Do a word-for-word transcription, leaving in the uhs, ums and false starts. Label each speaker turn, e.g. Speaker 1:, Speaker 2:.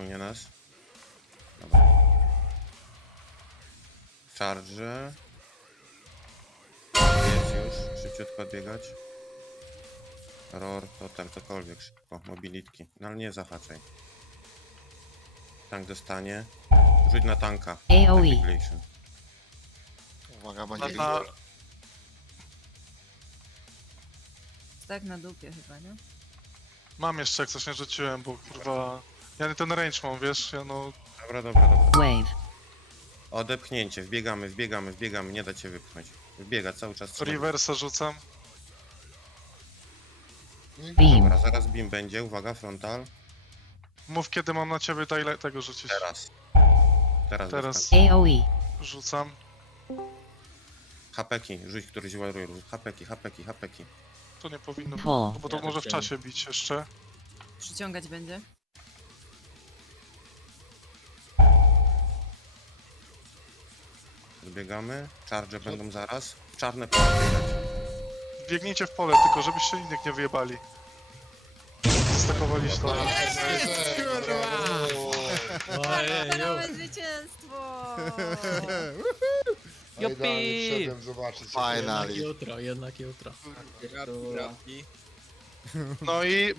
Speaker 1: ciągnie nas. Dobra. Charge. Jest już, szybciutko odbiegać. Roar, totem, cokolwiek szybko, mobilitki. No ale nie zahaczaj. Tank dostanie. Rzuć na tanka.
Speaker 2: A O E.
Speaker 1: Negligation.
Speaker 3: Uwaga,
Speaker 4: Na,
Speaker 3: będzie
Speaker 4: na,
Speaker 5: Tak na dupie chyba, nie?
Speaker 4: mam jeszcze, jak coś nie rzuciłem, bo kurwa... Ja nie ten range mam, wiesz, ja no...
Speaker 1: Dobra, dobra, dobra.
Speaker 2: Wave.
Speaker 1: Odepchnięcie, wbiegamy, wbiegamy, wbiegamy, nie da cię wypchnąć. Wbiega cały czas. trzymaj.
Speaker 4: Reversa rzucam.
Speaker 2: Beam.
Speaker 1: Dobra, zaraz beam będzie, uwaga, frontal.
Speaker 4: Mów, kiedy mam na ciebie daj tego rzucić.
Speaker 1: Teraz. Teraz.
Speaker 4: Teraz
Speaker 2: A O E.
Speaker 4: rzucam.
Speaker 1: Hapeki, rzuć któryś warrior. Hapeki, hapeki, hapeki.
Speaker 4: To nie powinno być,
Speaker 2: Pull.
Speaker 4: bo to
Speaker 6: Ja
Speaker 4: może w
Speaker 6: chciałem.
Speaker 4: czasie bić jeszcze.
Speaker 5: Przyciągać będzie.
Speaker 1: Zbiegamy. Charge będą zaraz. Czarne podbiegać.
Speaker 4: Biegnijcie w pole, tylko żebyście innych nie wyjebali. Stakowaliście.
Speaker 5: Całe zwycięstwo!
Speaker 3: No idealnie wszedłem zobaczyć.
Speaker 6: Jednak
Speaker 3: Finally.
Speaker 6: jutro, jednak jutro.
Speaker 4: No i